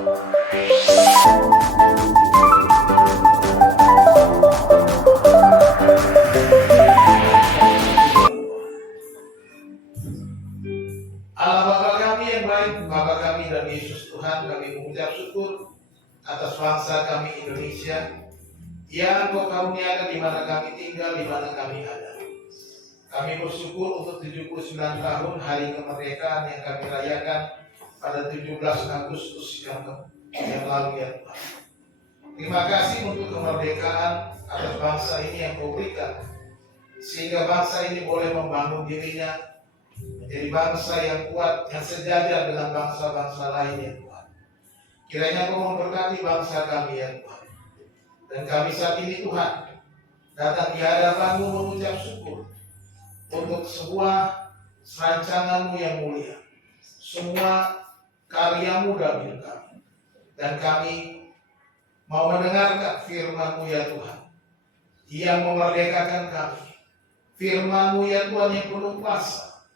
Allah Bapa kami yang baik, Bapa kami dan Yesus Tuhan, kami mengucap syukur atas bangsa kami Indonesia yang Engkau karuniakan di mana kami tinggal, di mana kami ada. Kami bersyukur untuk 79 tahun hari kemerdekaan yang kami rayakan pada 17 Agustus yang lalu ya Tuhan. Terima kasih untuk kemerdekaan atas bangsa ini yang Kau berikan, sehingga bangsa ini boleh membangun dirinya menjadi bangsa yang kuat, yang sejajar dengan bangsa-bangsa lain ya Tuhan. Kiranya Kau memberkati bangsa kami ya Tuhan. Dan kami saat ini Tuhan datang di hadapan-Mu mengucap syukur untuk sebuah rancangan-Mu yang mulia, semua karya-Mu dalam hidup kami. Dan kami mau mendengarkan firman-Mu ya Tuhan, yang memerdekakan kami. Firman-Mu ya Tuhan yang penuh kuasa.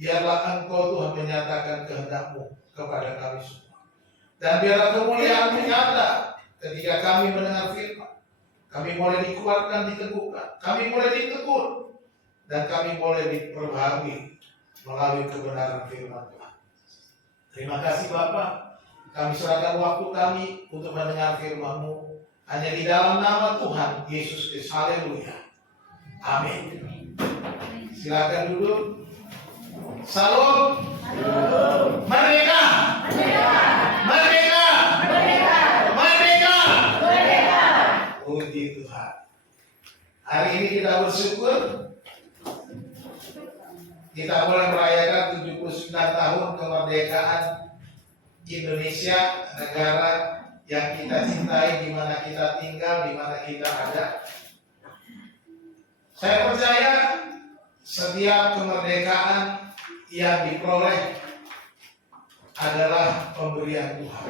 Biarlah Engkau Tuhan menyatakan kehendak-Mu kepada kami semua. Dan biarlah kemuliaan-Mu nyata ketika kami mendengar firman. Kami boleh dikuatkan, diteguhkan. Kami boleh ditegur. Dan kami boleh diperbaharui melalui kebenaran firman Tuhan. Terima kasih Bapa. Kami serahkan waktu kami untuk mendengar firman-Mu. Hanya di dalam nama Tuhan Yesus Kristus. Haleluya. Amin. Silakan duduk. Salam. Merdeka. Merdeka. Merdeka. Merdeka. Puji Tuhan. Hari ini kita bersyukur kita boleh merayakan 79 tahun kemerdekaan Indonesia, negara yang kita cintai, di mana kita tinggal, di mana kita ada. Saya percaya setiap kemerdekaan yang diperoleh adalah pemberian Tuhan.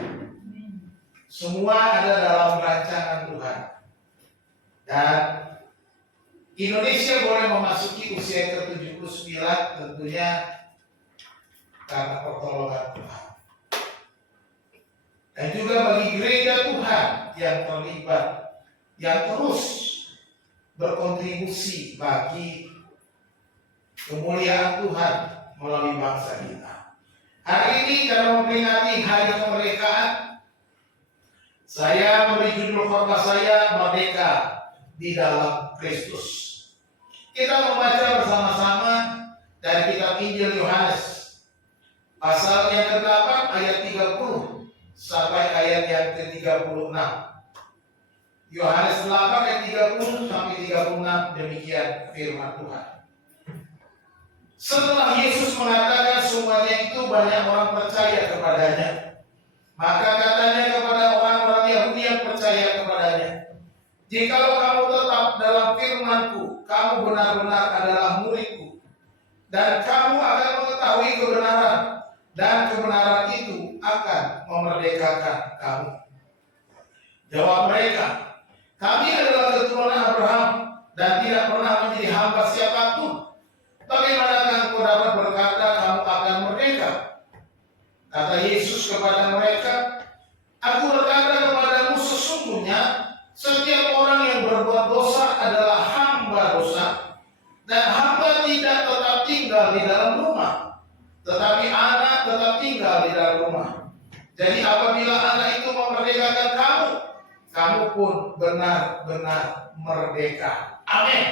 Semua ada dalam rancangan Tuhan. Dan Indonesia boleh memasuki usia ke-79 tentunya karena pertolongan Tuhan. Dan juga bagi gereja Tuhan yang terlibat, yang terus berkontribusi bagi kemuliaan Tuhan melalui bangsa kita. Hari ini karena memperingati hari kemerdekaan, saya memberi judul khotbah saya Merdeka di dalam Kristus. Kita membaca bersama-sama dari kitab Injil Yohanes pasal yang ke-8 ayat 30 sampai ayat yang ke-36. Yohanes 8 ayat 30 sampai 36, demikian firman Tuhan. Setelah Yesus mengatakan semuanya itu, banyak orang percaya kepadanya. Maka katanya kepada orang-orang Yahudi yang percaya kepadanya, "Jikalau kamu tetap dalam firman-Ku, kamu benar-benar adalah murid-Ku, dan kamu akan mengetahui kebenaran, dan kebenaran itu akan memerdekakan kamu." Jawab mereka, "Kami adalah keturunan Abraham dan tidak pernah menjadi hamba siapapun. Bagaimanakah engkau dapat berkata kamu akan merdeka?" Kata Yesus kepada mereka, "Aku berkata kepadamu, sesungguhnya setiap orang yang berbuat dosa adalah hamba dosa, dan hamba tidak tetap tinggal di dalam rumah, tetapi anak tetap tinggal di dalam rumah. Jadi apabila anak itu memerdekakan kamu, kamu pun benar-benar merdeka." Amin.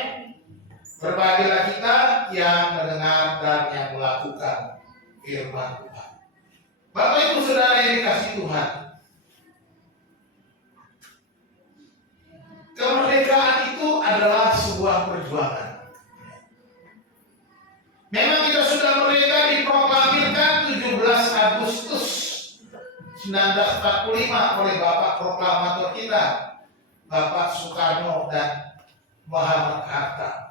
Berbahagialah kita yang mendengar dan yang melakukan firman Tuhan. Bapak Ibu Saudara yang dikasihi Tuhan, kemerdekaan itu adalah sebuah perjuangan. Memang kita sudah merdeka diproklamirkan 17 Agustus 1945 oleh Bapak Proklamator kita, Bapak Soekarno dan Muhammad Hatta.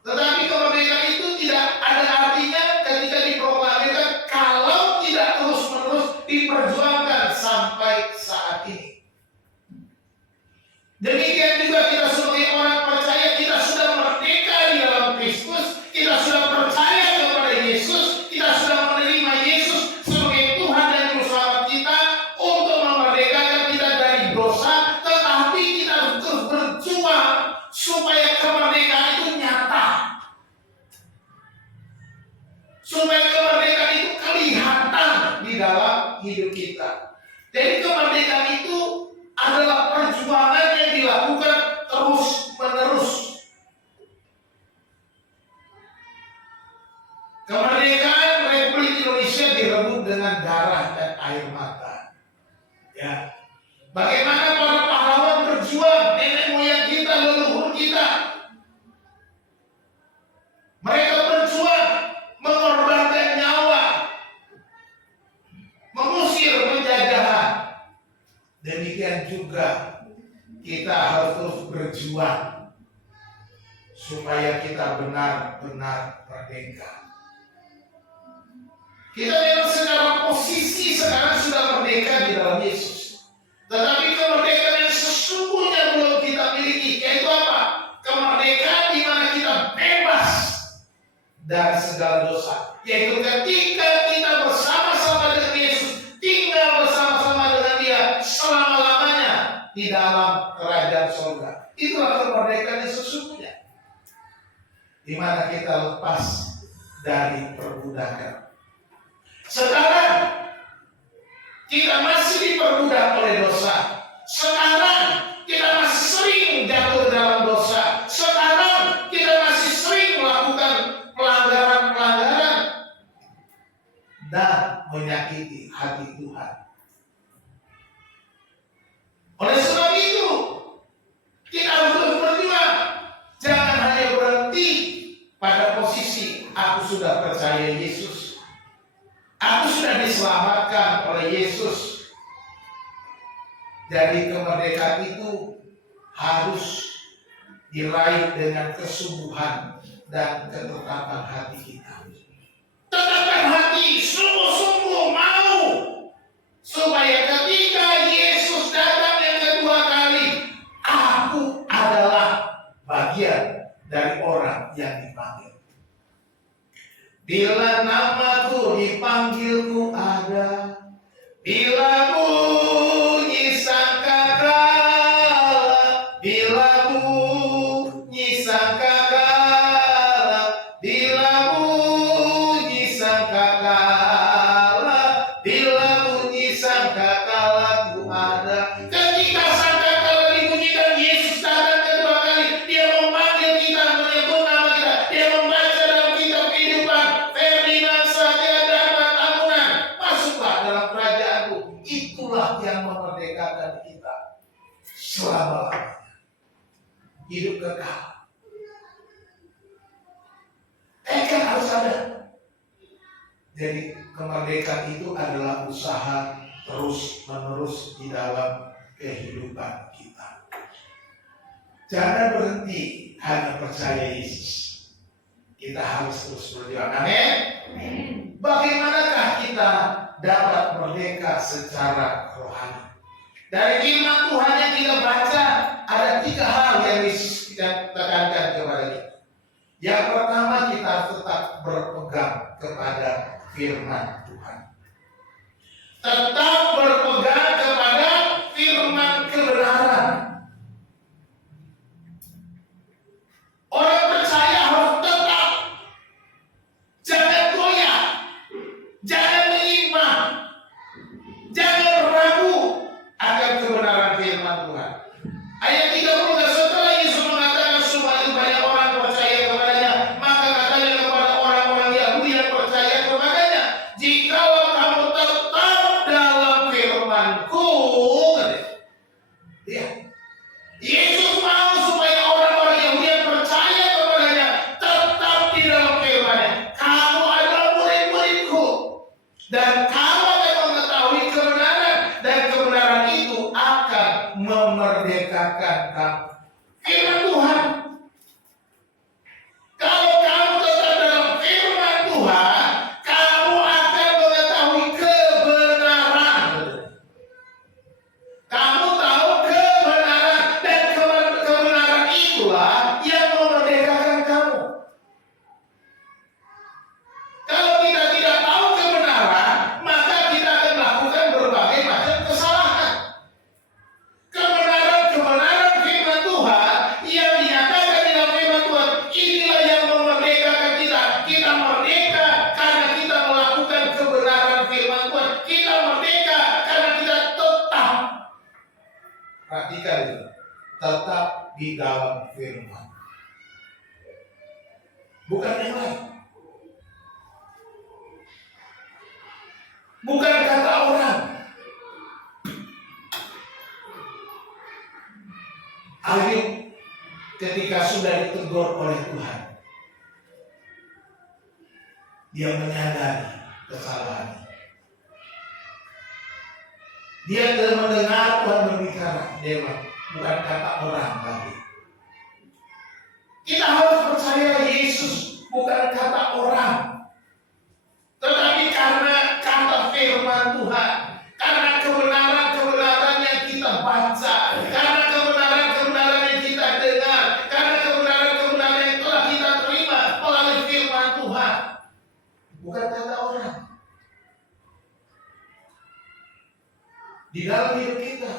Tetapi kemerdekaan itu tidak ada artinya ketika diproklamirkan kalau tidak terus-menerus diperjuangkan sampai saat ini. Demikian juga kita sebagai orang percaya, kita sudah merdeka di dalam Kristus, kita sudah percaya kepada Yesus, kita sudah menerima Yesus sebagai Tuhan dan Juru Selamat kita untuk hidup kita. Jadi kemerdekaan itu adalah perjuangan yang dilakukan terus-menerus. Kemerdekaan Republik Indonesia direbut dengan darah dan air mata. Ya. Bagaimana para pahlawan berjuang, nenek moyang kita, leluhur kita. Mereka berjuang, mengorbankan nyawa, mengusir penjajahan. Demikian juga kita harus terus berjuang supaya kita benar-benar merdeka. Kita memang secara posisi sekarang sudah merdeka di dalam Yesus. Tetapi kemerdekaan yang sesungguhnya belum kita miliki, yaitu apa? Kemerdekaan di mana kita bebas dari segala dosa. Yaitu ketika kita bersama-sama dengan Yesus, tinggal bersama-sama dengan Dia selama-lamanya di dalam kerajaan surga. Itulah kemerdekaan yang sesungguhnya. Di mana kita lepas dari perbudakan. Sekarang kita masih diperbudak oleh dosa. Sekarang kita masih sering jatuh dalam dosa. Sekarang kita masih sering melakukan pelanggaran-pelanggaran dan menyakiti hati Tuhan. Oleh sebab itu, kita harus terus berjuang. Jangan hanya berhenti pada posisi aku sudah percaya Yesus. Aku sudah diselamatkan oleh Yesus. Jadi kemerdekaan itu harus diraih dengan kesungguhan dan ketetapan hati kita. Tetapkan hati, sungguh-sungguh mau supaya ketika Yesus datang yang kedua kali, aku adalah bagian dari orang yang dipanggil. Bila namaku dipanggilku ada, bila bunyi sangkakala, bila bunyi sangkakala, bila bunyi sangkakala, bila bunyi sangkakala ku ada. Ketika sangkakala dibunyikan, Yesus datang kedua kali. Dia memanggil kita, menyebut nama kita. Dia membaca dalam kitab kehidupan. Ferdinand Satya Dharma Tamunan, masuklah dalam kerajaanku. Itulah yang memerdekakan kita selama-lamanya. Hidup kekal. Tekad harus ada. Jadi kemerdekaan itu adalah usaha terus-menerus di dalam kehidupan kita. Jangan berhenti hanya percaya Yesus. Kita harus terus berjuang. Amin. Bagaimanakah kita dapat merdeka secara rohani? Dari firman Tuhan yang kita baca, ada 3 hal yang Yesus tekankan kepada kita. Yang pertama, kita harus tetap berpegang kepada firman Tuhan. Tetap berpegang kepada firman kebenaran. Orang percaya harus tetap, jangan goyah, jangan menyimpang, jangan ragu akan kebenaran firman Tuhan. Ayat 30, setelah Yesus mengatakan semua itu, banyak orang percaya kepadanya. Maka katanya kepada orang-orang Yahudi yang percaya kepadanya, jikalau kamu tetap dalam firman-Ku, ya, Yesus mau supaya orang-orang Yahudi yang percaya kepadanya tetap di dalam firman-Nya. Kamu adalah murid-murid-Ku, dan kamu akan mengetahui kebenaran, dan kebenaran itu akan memerdekakan kamu. Firman Tuhan. Kalau kamu tetap dalam firman Tuhan, kamu akan mengetahui kebenaran. Kamu tahu kebenaran, dan kebenaran itulah yang memerdekakan kamu. Kalau kita tidak tahu kebenaran, maka kita akan melakukan berbagai macam kesalahan. Kebenaran firman perhatikan itu. Tetap di dalam firman. Bukan yang lain. Bukan kata orang. Ayub ketika sudah ditegur oleh Tuhan, dia menyadari kesalahannya. Dia telah mendengar Tuhan berbicara, dewa, bukan kata orang lagi. Kita harus percaya Yesus bukan kata orang, tetapi karena kata firman Tuhan, karena kebenaran-kebenaran yang kita baca, karena kebenaran-kebenaran yang kita dengar, karena kebenaran-kebenaran yang telah kita terima melalui firman Tuhan, bukan kata orang. Di dalam hidup kita,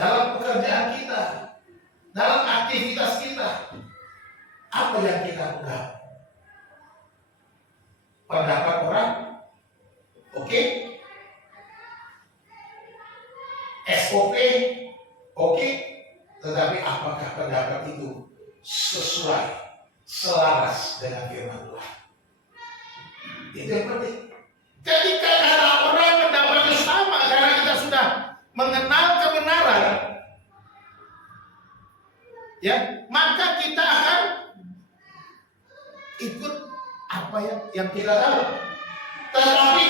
dalam pekerjaan kita, dalam aktivitas kita, apa yang kita pegang? Pendapat orang, oke? SOP, oke? Tetapi apakah pendapat itu sesuai, selaras dengan firman Tuhan? Itu yang penting. Ketika kata orang pendapatnya sama, karena kita sudah mengenal kebenaran, ya, maka kita akan ikut apa yang kita tahu. Tetapi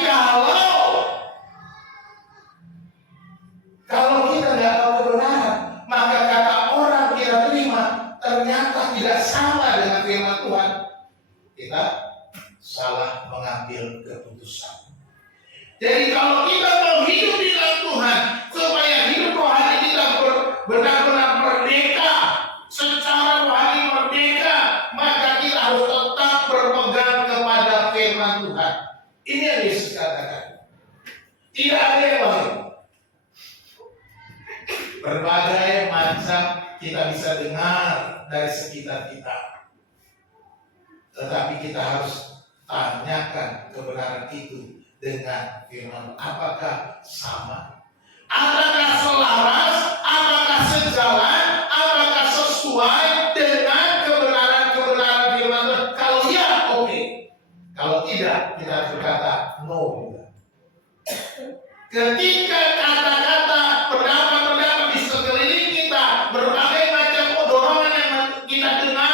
kalau kita nggak tahu kebenaran, maka kata orang kita terima ternyata tidak sama dengan firman Tuhan, kita salah mengambil keputusan. Jadi kalau kita mau hidup di dalam Tuhan, supaya hidup rohani kita benar-benar merdeka, secara rohani merdeka, maka kita harus tetap berpegang kepada firman Tuhan. Ini yang Yesus katakan. Tidak ada yang lain. Berbagai macam kita bisa dengar dari sekitar kita, tetapi kita harus tanyakan kebenaran itu dengan firman. Apakah sama? Apakah selaras? Apakah sejalan? Apakah sesuai dengan kebenaran-kebenaran firman Tuhan? Kalau ya, oke. Kalau tidak, kita harus berkata no. Ketika kata-kata, pendapat-pendapat di sekeliling kita, berbagai macam dorongan yang kita dengar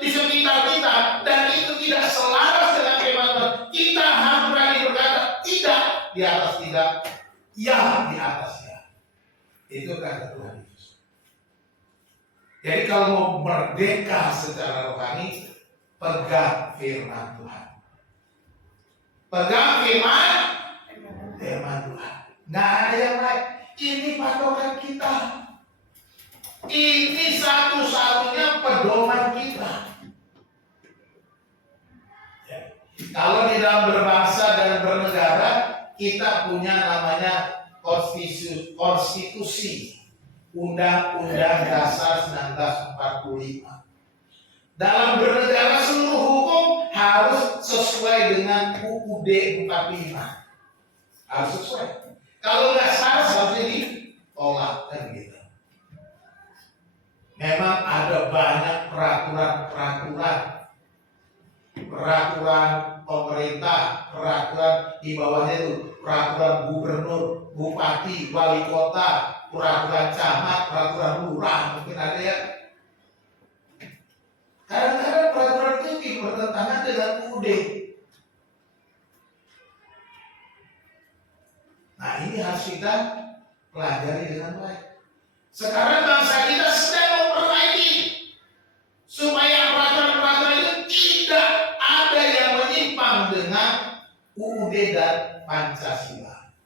di sekitar kita, dan itu tidak selaras dengan firman Tuhan, kita harus berani berkata tidak di atas tidak, ya di atas ya. Itu kata Tuhan Yesus. Jadi kalau mau merdeka secara rohani, pegang firman Tuhan. Pegang firman Tuhan. Nggak ada yang lain. Ini patokan kita. Ini satu-satunya pedoman kita. Ya. Kalau di dalam berbangsa dan bernegara, kita punya namanya konstitusi, Undang-Undang Dasar 1945. Dalam bernegara, seluruh hukum harus sesuai dengan UUD 45. Harus sesuai. Kalau nggak salah, harusnya ditolak, kan gitu. Memang ada banyak peraturan pemerintah, peraturan di bawahnya itu peraturan gubernur, bupati, wali kota, peraturan camat, peraturan lurah, mungkin ada ya. Kadang-kadang peraturan itu bertentangan dengan UUD. Nah, ini harus kita pelajari dengan baik. Sekarang bangsa kita sedang memperbaiki supaya peraturan-peraturan itu tidak ada yang menyimpang dengan UUD dan Pancasila.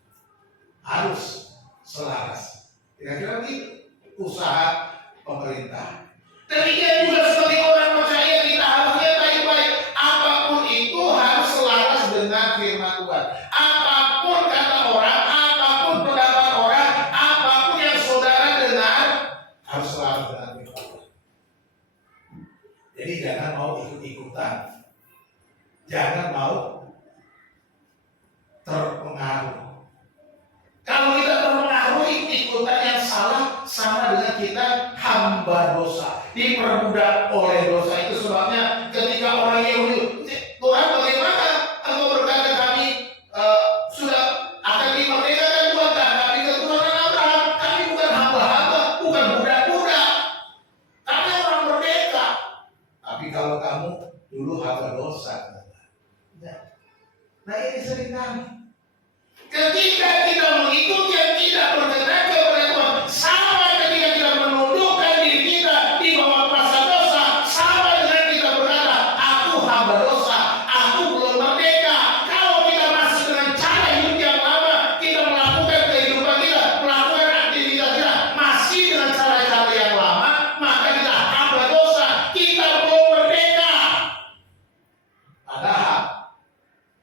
Harus selaras. Kira-kira itu usaha pemerintah. Demikian juga sebagai orang percaya, kita harusnya baik-baik. Apapun itu harus selaras dengan firman Tuhan. Apapun kata orang, apapun pendapat orang, apapun yang saudara dengar, harus selaras dengan firman Tuhan. Jadi jangan mau ikut-ikutan. Jangan mau terpengaruh. Kalau kita terpengaruh ikutan yang salah hamba dosa, diperbudak oleh dosa. Itu sebabnya ketika orang Yahudi, Tuhan bagaimana engkau berkata kami sudah akan dimerdekakan Tuhan, kami keturunan Abraham, kami bukan hamba-hamba, bukan budak-budak, kami orang merdeka. Tapi kalau kamu dulu hamba dosa. Nah ini sering kali. Ketika kita mengikuti yang tidak berkenan kepada Tuhan, sama ketika kita menundukkan diri kita di bawah kuasa dosa, sama dengan kita berkata, aku hamba dosa, aku belum merdeka. Kalau kita masih dengan cara hidup yang lama, kita melakukan kehidupan kita, melakukan aktivitas kita, masih dengan cara-cara yang lama, maka kita hamba dosa, kita belum merdeka. Padahal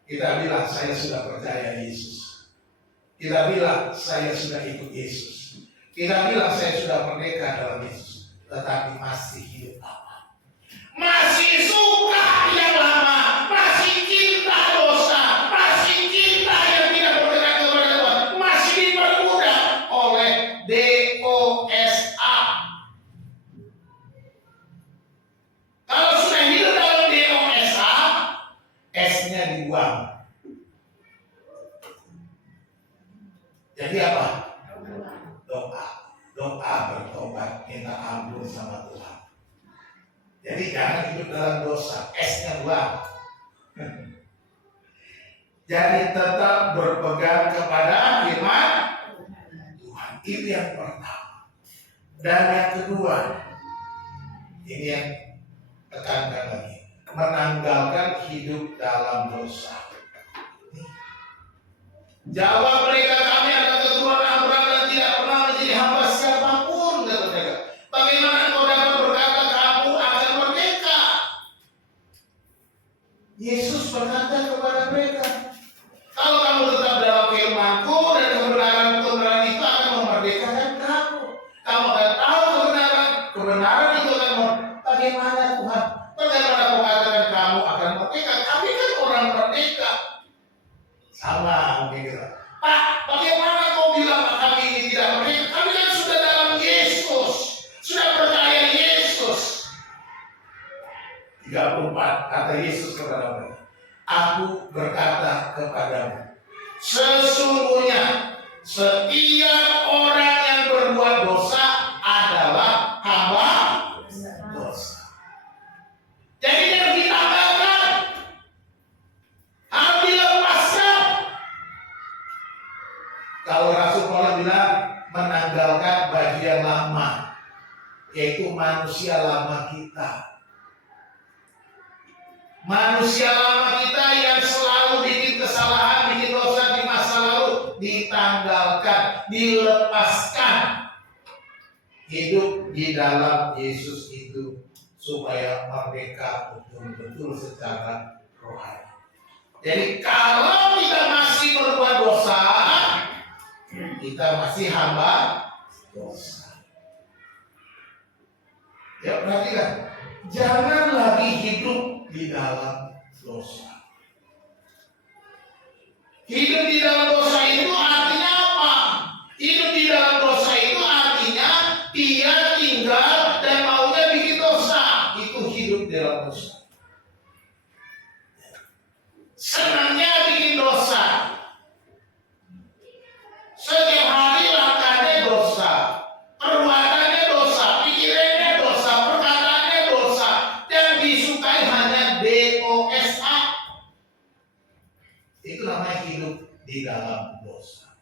kita bilang saya sudah percaya Yesus. Kita bilang saya sudah ikut Yesus. Kita bilang saya sudah merdeka dalam Yesus. Tetapi masih hidup lama. Masih suka yang lama. Masih cinta dosa. Masih cinta yang tidak berkenan kepada Tuhan. Masih diperbudak oleh dosa. Kalau sudah hidup dalam dosa, S-nya dibuang. Jadi apa? Doa bertobat, minta ampun sama Tuhan. Jadi jangan hidup dalam dosa, S-nya buang. Jadi tetap berpegang kepada firman Tuhan. Itu yang pertama. Dan yang kedua, ini yang tekankan lagi, menanggalkan hidup dalam dosa. Jawab mereka, kami adalah keturunan Abraham dan tidak pernah menjadi hamba siapapun, kata mereka. Bagaimana engkau dapat berkata kamu akan merdeka? Yesus berkata kepada mereka, kalau kamu tetap dalam firman-Ku dan kebenaran itu akan memerdekakan kamu. Kamu akan tahu kebenaran itu akan bagaimana Tuhan? Bagaimana Kau katakan kamu akan merdeka? Kami kan orang merdeka. Sama mungkin kita. Pak, bagaimana kau bilang kami ini tidak merdeka? Kami kan sudah dalam Yesus, sudah percaya Yesus. 34 kata Yesus kepada mereka, aku berkata kepadamu, sesungguhnya setiap orang yang berbuat dosa adalah hamba dosa. Jadi yang ditambahkan, harus dilepaskan. Kalau Rasul Paulus bilang menanggalkan bagian lama, yaitu manusia lama kita. Manusia lama kita yang selalu bikin kesalahan, bikin dosa di masa lalu, ditanggalkan, dilepaskan. Hidup di dalam Yesus itu supaya merdeka betul-betul secara rohani. Jadi kalau kita masih berbuat dosa, kita masih hamba dosa. Ya perhatikan, jangan lagi hidup di dalam dosa. Hidup di dalam dosa itu artinya apa? Hidup di dalam dosa itu artinya dia tinggal dan maunya bikin dosa. Itu hidup di dalam dosa. Senangnya bikin dosa. Setiap hari langkahnya dosa, perbuatannya dosa, pikirannya dosa, perkataannya dosa, dan disukai hanya dosa. Itu namanya hidup di dalam dosa.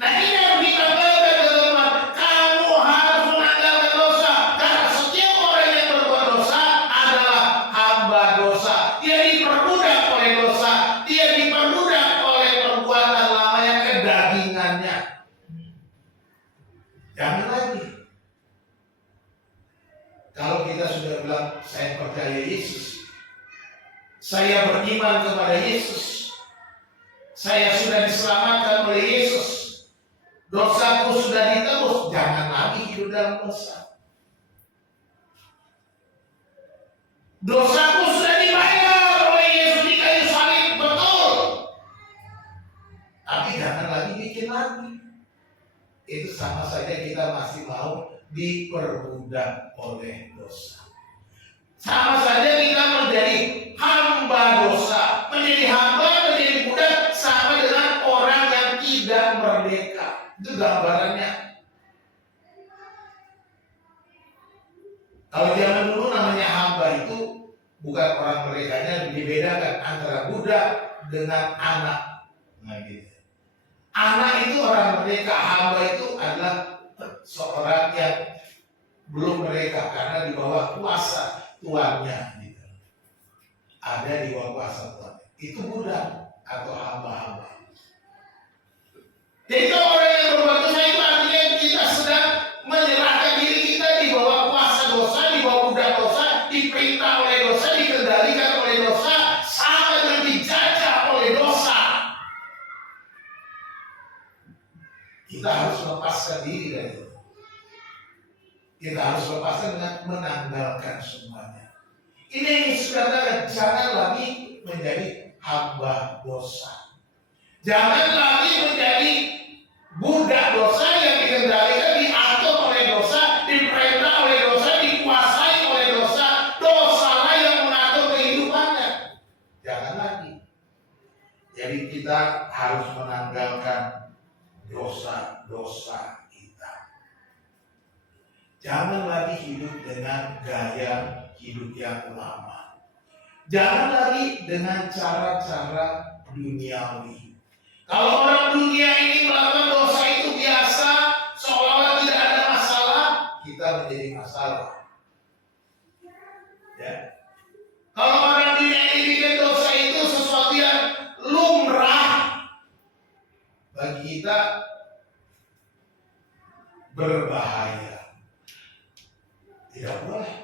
Nah ini yang ditambahkan teman-teman, kamu harus menanggalkan dosa, karena setiap orang yang berbuat dosa adalah hamba dosa. Dia diperbudak oleh dosa, dia diperbudak oleh perbuatan lama yang kedagingannya. Jangan lagi. Kalau kita sudah bilang saya percaya Yesus, saya beriman kepada Yesus, saya sudah diselamatkan oleh Yesus, dosaku sudah ditebus, jangan lagi hidup dalam dosa. Dosaku sudah dibayar oleh Yesus di kayu salib, betul. Tapi jangan lagi bikin lagi. Itu sama saja kita masih mau diperbudak oleh dosa. Sama saja kita menjadi hamba dosa, menjadi hamba, menjadi budak, sama dengan orang yang tidak merdeka. Itu gambarannya. Kalau zaman dulu namanya hamba itu bukan orang merdekanya, dibedakan antara budak dengan anak. Nah gitu. Anak itu orang merdeka, hamba itu adalah seorang yang belum merdeka karena di bawah kuasa tuannya. Gitu. Ada di bawah kuasa tuannya. Itu budak atau hamba-hamba. Jadi orang yang berbuat dosa itu artinya kita sedang menyerahkan diri kita di bawah kuasa dosa, di bawah budak dosa, diperintah oleh dosa, dikendalikan oleh dosa, sama dengan dijajah oleh dosa. Kita harus lepaskan diri dari itu. Kita harus lepaskan dengan menanggalkan semuanya. Ini yang Yesus katakan, jangan lagi menjadi hamba dosa. Jangan lagi menjadi budak dosa yang dikendalikan, diatur oleh dosa, diperintah oleh dosa, dikuasai oleh dosa. Dosalah yang mengatur kehidupannya. Jangan lagi. Jadi kita harus menanggalkan dosa-dosa kita. Jangan lagi hidup dengan gaya hidup yang lama. Jangan lagi dengan cara-cara duniawi. Kalau orang dunia ini melakukan dosa itu biasa, seolah-olah tidak ada masalah, kita menjadi masalah. Ya. Kalau orang dunia ini bikin dosa itu sesuatu yang lumrah, bagi kita berbahaya. Tidak boleh.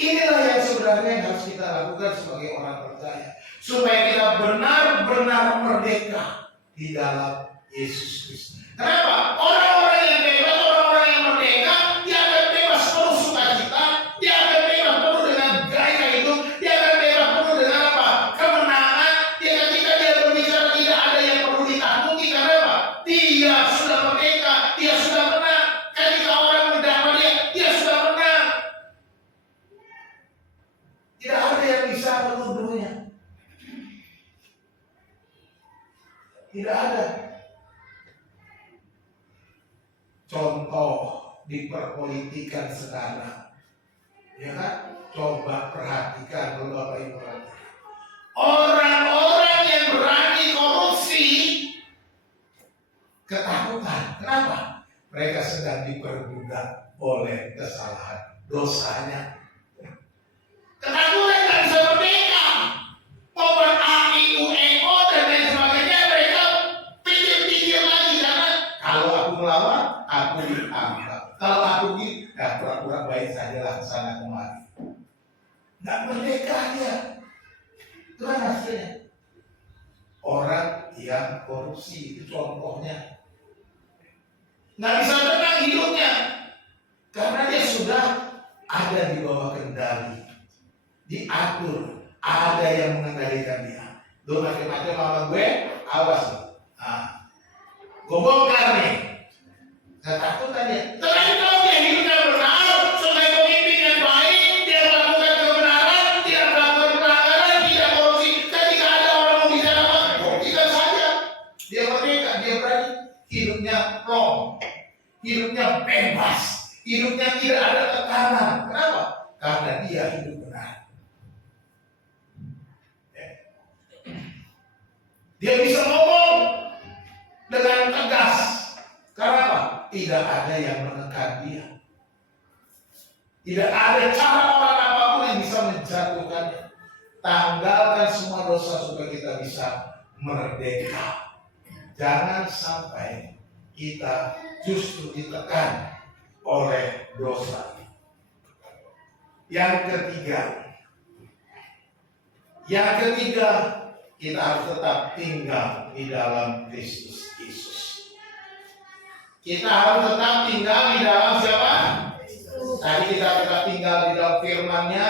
Inilah yang sebenarnya yang harus kita lakukan sebagai orang percaya, supaya kita benar-benar merdeka di dalam Yesus Kristus. Kenapa? Orang-orang yang bebas, orang-orang yang merdeka, dia akan bebas penuh sukacita, dia akan bebas penuh dengan gaya hidup, dia akan bebas penuh dengan apa? Kemenangan. Dia ketika dia berbicara tidak ada yang perlu ditakuti. Karena apa? Dia sudah merdeka, dia sudah menang. Ketika orang mendakwa dia sudah menang. Tidak ada yang bisa menuduhnya. Tidak ada. Contoh di perpolitikan sekarang, ya kan? Coba perhatikan, Bapak Ibu perhatikan. Orang-orang yang berani korupsi ketakutan. Kenapa? Mereka sedang diperbudak oleh kesalahan dosanya. Ketakutan nggak bisa merdeka. Mau ber-AIUNO dan lain sebagainya, mereka pikir-pikir lagi karena kalau aku melawan, aku dianggap. Kalau aku pura-pura baik saja lah kesana kemari. Nggak merdeka dia. Itu kan hasilnya. Orang yang korupsi itu contohnya. Nggak bisa tenang hidupnya karena dia sudah ada di bawah kendali, diatur, ada yang mengendalikan dia. Lu macam-macam sama gue, awas nih. Gue bongkar nih. Ketakutan dia. Tetapi kalau dia hidupnya benar, sebagai pemimpin yang baik, dia melakukan kebenaran, tidak melakukan pelanggaran, tidak korupsi. Ketika ada orang mau bicara apa, buktikan saja. Dia merdeka, dia berani. Hidupnya plong, hidupnya bebas, hidupnya tidak ada tekanan. Kenapa? Karena dia hidup benar. Dia bisa ngomong dengan tegas. Karena apa? Tidak ada yang menekan dia. Tidak ada cara orang apapun yang bisa menjatuhkannya. Tanggalkan semua dosa supaya kita bisa merdeka. Jangan sampai kita justru ditekan oleh dosa. Yang ketiga, kita harus tetap tinggal di dalam Kristus Yesus. Kita harus tetap tinggal di dalam siapa? Tadi kita tetap tinggal di dalam firman-Nya.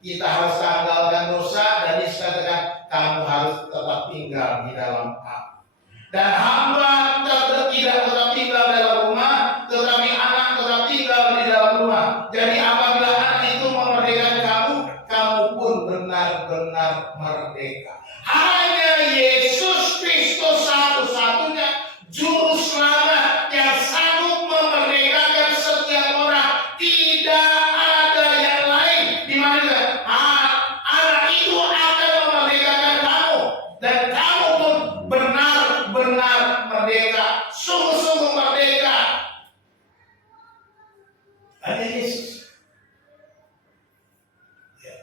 Kita harus tanggalkan dosa dan Yesus katakan kamu harus tetap tinggal di dalam Aku. Dan hamba tidak tetap tinggal dalam rumah, tetapi anak Juru selamat yang sanggup memerdekakan setiap orang. Tidak ada yang lain. Di mana anak itu akan memerdekakan kamu, dan kamu pun benar-benar merdeka, sungguh-sungguh merdeka. Hanya Yesus. Ya.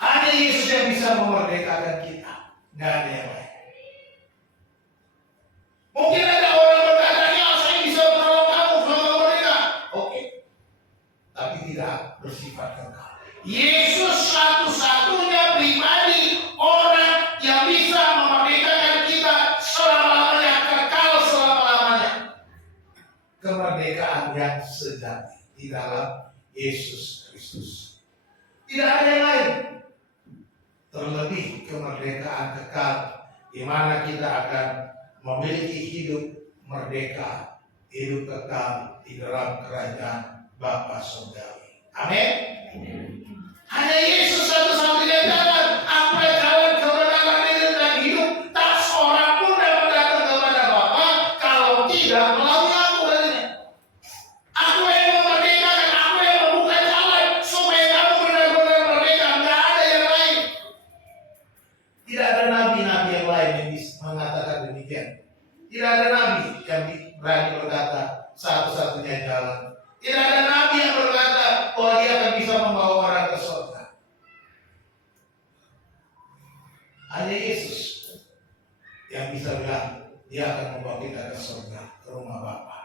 Hanya Yesus yang bisa memerdekakan kita. Nggak ada yang lain. Mungkin ada orang berkata, ya saya bisa menolong kamu kalau merdeka. Oke. Tapi tidak bersifat kekal. Yesus satu-satunya pribadi orang yang bisa memerdekakan kita selama-lamanya, kekal selama-lamanya. Kemerdekaan yang sejati di dalam Yesus Kristus. Tidak ada yang lain. Terlebih kemerdekaan kekal, di mana kita akan memiliki hidup merdeka, hidup kekal di dalam kerajaan Bapa Surgawi. Amin. Hanya Yesus satu-satunya jalan. Apa yang jalan kebenaran ini dan hidup, tak seorang pun dapat datang kepada Bapa kalau tidak melalui aku. Aku yang memerdekakan, aku yang membuka jalan supaya kamu benar-benar merdeka. Tidak ada yang lain. Tidak ada nabi-nabi yang lain yang bisa mengatakan demikian. Tidak ada nabi yang berani berkata satu-satunya jalan. Tidak ada nabi yang berkata bahwa dia akan bisa membawa orang ke surga. Hanya Yesus yang bisa bilang dia akan membawa kita ke surga, ke rumah Bapa.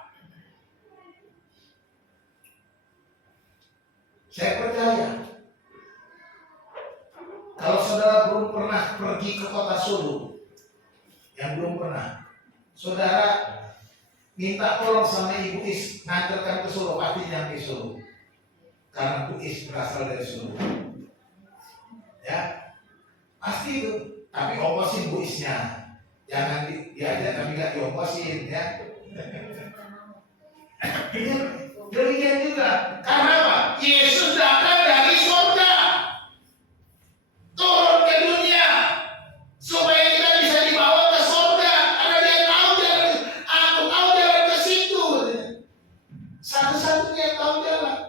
Saya percaya kalau saudara belum pernah pergi ke kota Solo, yang belum pernah, saudara minta tolong sama Ibu Is ngantarkan ke Solo, pasti nyampe Solo. Karena Bu Is berasal dari Solo. Ya, pasti itu. Tapi ongkosin Bu Isnya. Jangan diajak tapi nggak diongkosin, ya. Demikian juga. Karena apa? Yesus datang dari surga, turun ke dunia supaya kita bisa dibawa ke surga. Karena dia tahu jalan. Aku tahu jalan ke situ. Satu-satunya tahu jalan.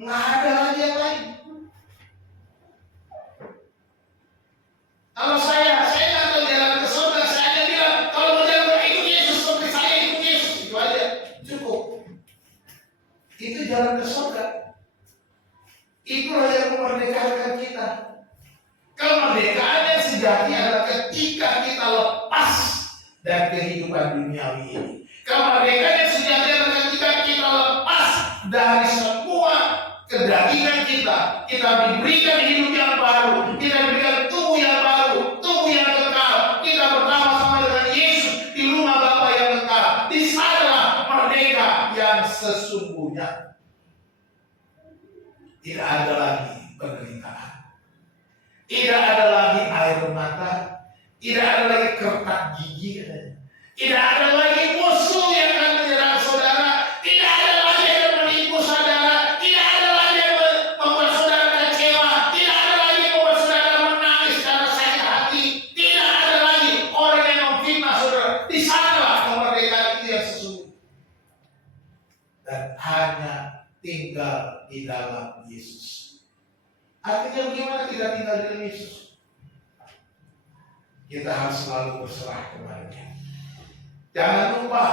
Nggak ada lagi yang lain. Kalau saya nggak tahu jalan ke surga, saya hanya bilang kalau mau jalan ikut Yesus seperti saya ikut Yesus, itu aja cukup. Itu jalan ke surga. Itulah yang memerdekakan kita. Kemerdekaan yang sejati adalah ketika kita lepas dari kehidupan duniawi ini. Kemerdekaan yang sejati adalah ketika kita lepas dari semua kedagingan kita. Kita diberikan hidup yang baru. Kita diberikan tubuh yang baru, tubuh yang kekal. Kita bersama-sama dengan Yesus di rumah Bapa yang kekal. Di sanalah merdeka yang sesungguhnya. Tidak ada lagi penderitaan. Tidak ada lagi air mata. Tidak ada lagi kertak gigi. Tidak ada lagi musuh yang akan menyerang saudara. Tidak ada lagi yang menipu saudara. Tidak ada lagi yang membuat saudara kecewa. Tidak ada lagi yang membuat saudara menangis karena sakit hati. Tidak ada lagi orang yang memfitnah saudara. Di sanalah kemerdekaan itu yang sesungguhnya. Dan hanya tinggal di dalam Yesus. Artinya bagaimana tidak tinggal di dalam Yesus? Kita harus selalu berserah kepada-Nya. Jangan lupa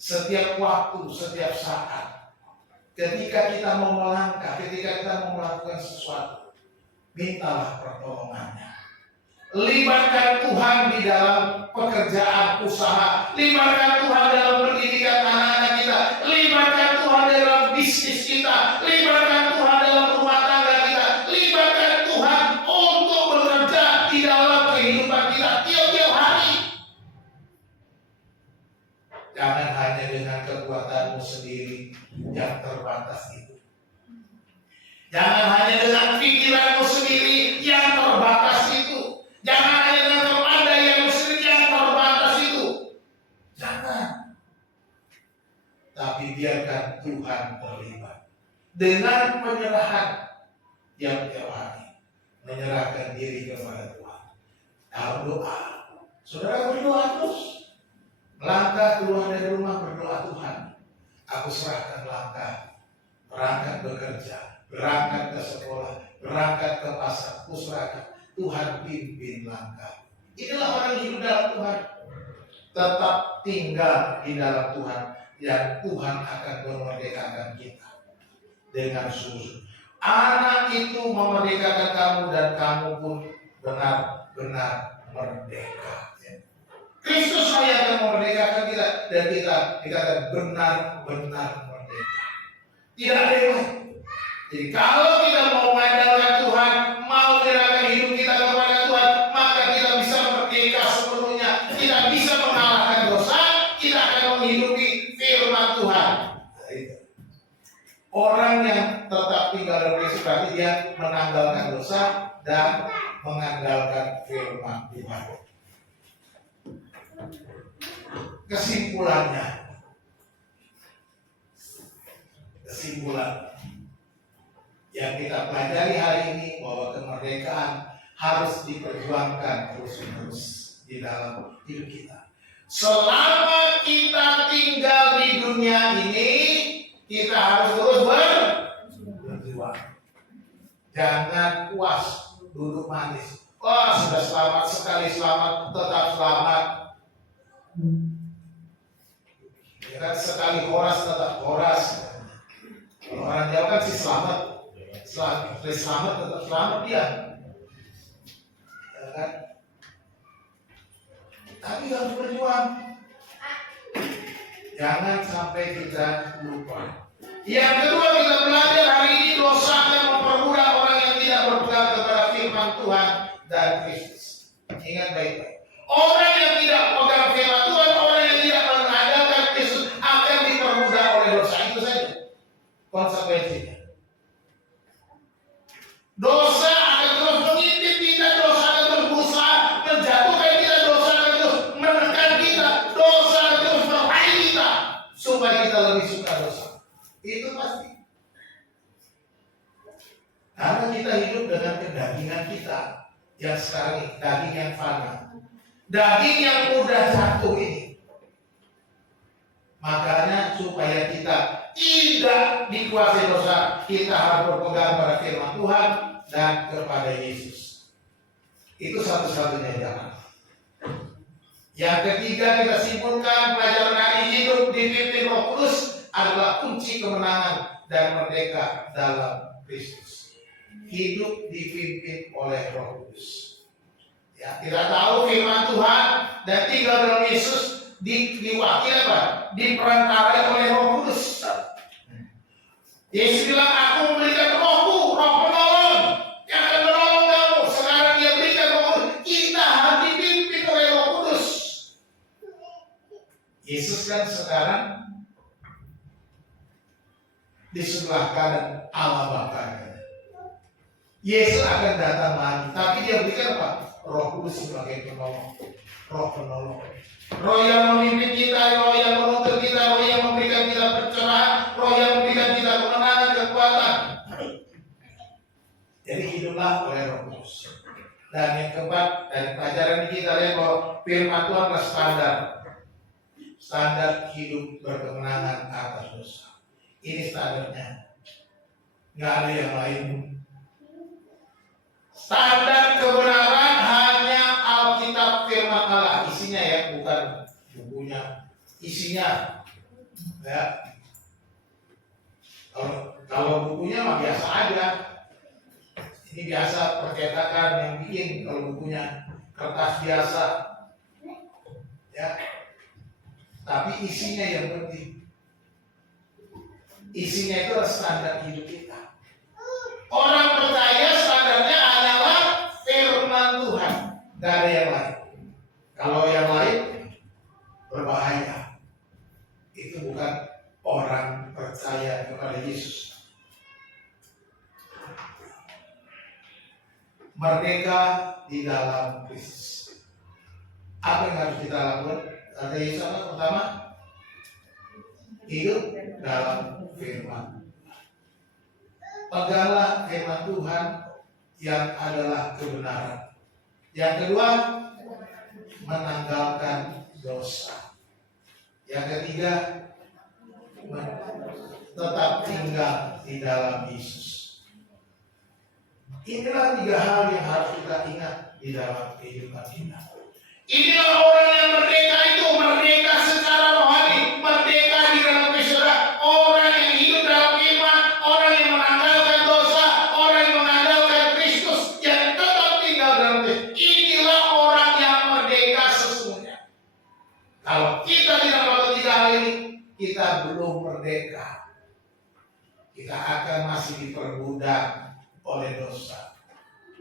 setiap waktu, setiap saat, ketika kita mau melangkah, ketika kita mau melakukan sesuatu, mintalah pertolongannya. Libatkan Tuhan di dalam pekerjaan usaha. Libatkan Tuhan dalam pendidikan anak-anak kita. Libatkan Tuhan dalam bisnis kita. Libatkan Tuhan dalam rumah tangga kita. Libatkan Tuhan untuk bekerja di dalam kehidupan kita tiap-tiap hari. Jangan hanya dengan kekuatanmu sendiri yang terbatas itu. Jangan hanya dengan pikiranmu sendiri yang terbatas itu. Jangan hanya dengan kepandaianmu sendiri yang terbatas itu. Jangan. Tapi biarkan Tuhan terlibat. Dengan penyerahan yang tiap hari. Menyerahkan diri kepada Tuhan. Dalam doa. Saudara berdoa terus. Melangkah keluar dari rumah berdoa, Tuhan, aku serahkan langkah, berangkat bekerja, berangkat ke sekolah, berangkat ke pasar, aku serahkan. Tuhan pimpin langkah. Inilah orang yang hidup dalam Tuhan. Tetap tinggal di dalam Tuhan, yang Tuhan akan memerdekakan kita dengan sungguh. Anak itu memerdekakan kamu dan kamu pun benar-benar merdeka. Kristus yang akan memerdekakan kita dan kita dikatakan benar-benar merdeka. Tidak ada yang lain. Jadi kalau kita mau mengandalkan Tuhan, mau menyerahkan hidup kita kepada Tuhan, maka kita bisa merdeka sepenuhnya. Kita bisa mengalahkan dosa, kita akan menghidupi firman Tuhan. Orang yang tetap tinggal dalam Kristus berarti dia menanggalkan dosa dan mengandalkan firman Tuhan. Kesimpulan yang kita pelajari hari ini bahwa kemerdekaan harus diperjuangkan terus-menerus di dalam hidup kita. Selama kita tinggal di dunia ini, kita harus terus berjuang. Jangan puas duduk manis. Oh, sudah selamat, sekali selamat, tetap selamat. Ya kan, sekali horas tetap horas. Kalau orang Jawa kan sih selamat tetap selamat dia. Ya kan? Tapi harus berjuang. Jangan sampai kita lupa. Yang kedua, kita belajar hari ini dosa akan memperbudak orang yang tidak berpegang kepada firman Tuhan dan Kristus. Ingat baik-baik. Orang yang tidak pegang firman Tuhan, orang yang tidak mengandalkan Kristus akan diperbudak oleh dosa. Itu saja konsekuensinya. Dosa akan terus mengintip kita, dosa akan terus berusaha menjatuhkan kita, dosa akan terus menekan kita, dosa akan terus meraih kita supaya kita lebih suka dosa. Itu pasti. Karena kita hidup dengan kedagingan kita yang sekarang ini, daging yang fana, daging yang mudah jatuh ini. Makanya supaya kita tidak dikuasai dosa, kita harus berpegang pada firman Tuhan dan kepada Yesus. Itu satu-satunya jalan. Yang ketiga, kita simpulkan pelajaran hari hidup dipimpin Roh Kudus adalah kunci kemenangan dan merdeka dalam Kristus. Hidup dipimpin oleh Roh Kudus. Ya, kita tahu firman Tuhan dan tinggal dalam Yesus diwakili apa? Diperantarai oleh Roh Kudus. Yesus bilang, aku memberikan Rohku, Roh penolong yang akan menolong kamu. Sekarang dia berikan Roh Kudus. Kita harus dipimpin oleh Roh Kudus. Yesus kan sekarang di sebelah kanan Allah Bapa. Yesus akan datang lagi, tapi dia berikan apa? Roh Kudus sebagai penolong. Roh penolong. Roh yang memimpin kita, roh yang menuntun kita, roh yang memberikan kita pencerahan, roh yang memberikan kita kemenangan, kekuatan. Jadi hiduplah oleh Roh Kudus. Dan yang keempat, dari pelajaran kita lihat bahwa firman Tuhan adalah standar hidup berkemenangan atas dosa. Ini standarnya. Nggak ada yang lain. Standar kebenaran hanya Alkitab firman Allah. Isinya ya, bukan bukunya. Isinya. Ya. Kalau bukunya mah biasa aja. Ini biasa percetakan yang bikin. Kalau bukunya kertas biasa. Ya. Tapi isinya yang penting. Isinya itu adalah standar hidup kita. Orang percaya standarnya hanyalah firman Tuhan. Gak ada yang lain. Kalau yang lain berbahaya. Itu bukan orang percaya kepada Yesus. Merdeka di dalam Kristus. Apa yang harus kita lakukan? Ada Yesus apa? Pertama, hidup dalam firman. Peganglah firman Tuhan yang adalah kebenaran. Yang kedua, menanggalkan dosa. Yang ketiga, tetap tinggal di dalam Yesus. Inilah 3 hal yang harus kita ingat di dalam kehidupan kita. Inilah orang yang merdeka itu, merdeka secara rohani, merdeka di dalam kesedaran, orang yang hidup dalam iman, orang yang menanggalkan dosa, orang yang mengandalkan Kristus, yang tetap tinggal dalam Kristus. Inilah orang yang merdeka sesungguhnya. Kalau kita tidak melakukan 3 hal ini, kita belum merdeka. Kita akan masih diperbudak oleh dosa.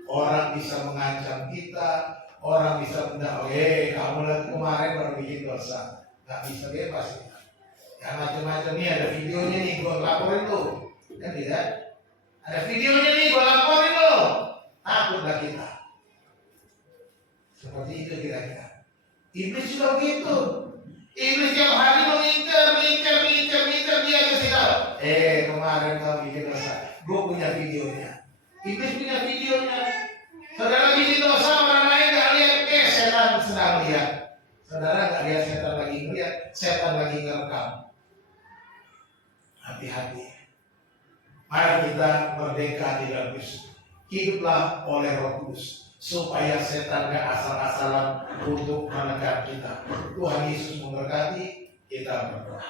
Orang bisa mengancam kita, orang bisa bilang, kamu lagi kemarin baru bikin dosa, nggak bisa bebas kita. Ya macam-macam nih, ada videonya nih, gue laporin lo, kan tidak? Ada videonya nih, gue laporin lo, takutlah kita. Seperti itu kira-kira. Iblis juga begitu. Iblis tiap hari mengincar dia kasih tahu. Kemarin kamu bikin dosa, gue punya videonya. Iblis punya videonya. Saudara bikin dosa, orang lain nggak lihat, setan sedang lihat. Saudara nggak lihat setan lagi ngeliat, setan lagi ngerekam. Hati-hati. Mari kita merdeka di dalam Kristus. Hiduplah oleh Roh Kudus, supaya setan nggak asal-asalan untuk menekan kita. Tuhan Yesus memberkati, kita berdoa.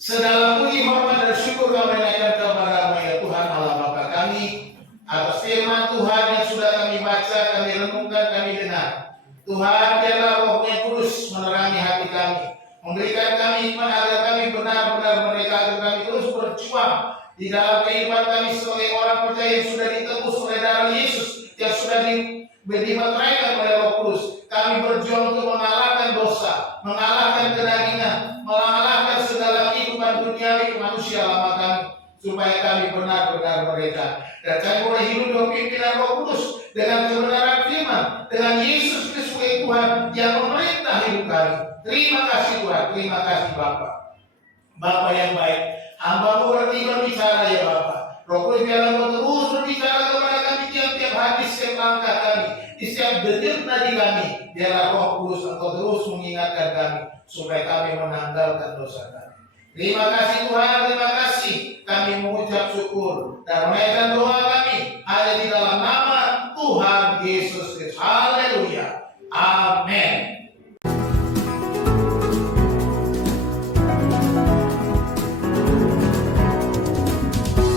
Segala puji, hormat, dan syukur kami naikkan kepada-Mu ya Tuhan Allah Bapa kami, atas firman Tuhan yang sudah kami baca, kami renungkan, kami dengar. Tuhan, biarlah Roh-Nya Kudus menerangi hati kami, memberikan kami iman agar kami benar-benar merdeka, agar kami terus berjuang di dalam kehidupan kami sebagai orang percaya yang sudah ditebus oleh darah Yesus, yang sudah dimeteraikan oleh Roh Kudus. Kami berjuang untuk mengalahkan dosa, mengalahkan kedagingan, mengalahkan segala kehidupan duniawi manusia lama kami, supaya kami benar-benar merdeka. Dan kami boleh hidup dalam pimpinan Roh Kudus dengan kebenaran firman, dengan Yesus Kristus sebagai Tuhan yang memerintah hidup kami. Terima kasih Tuhan, terima kasih Bapa. Bapa yang baik, hamba-Mu berbicara ya Bapa. Roh Kudus biarlah Engkau terus berbicara kepada kami tiap-tiap hari, setiap langkah kami, di setiap denyut nadi kami. Biarlah Roh Kudus Engkau terus mengingatkan kami, supaya kami menanggalkan dosa kami. Terima kasih Tuhan, terima kasih. Kami mengucap syukur dan menaikkan doa kami hanya di dalam nama Tuhan Yesus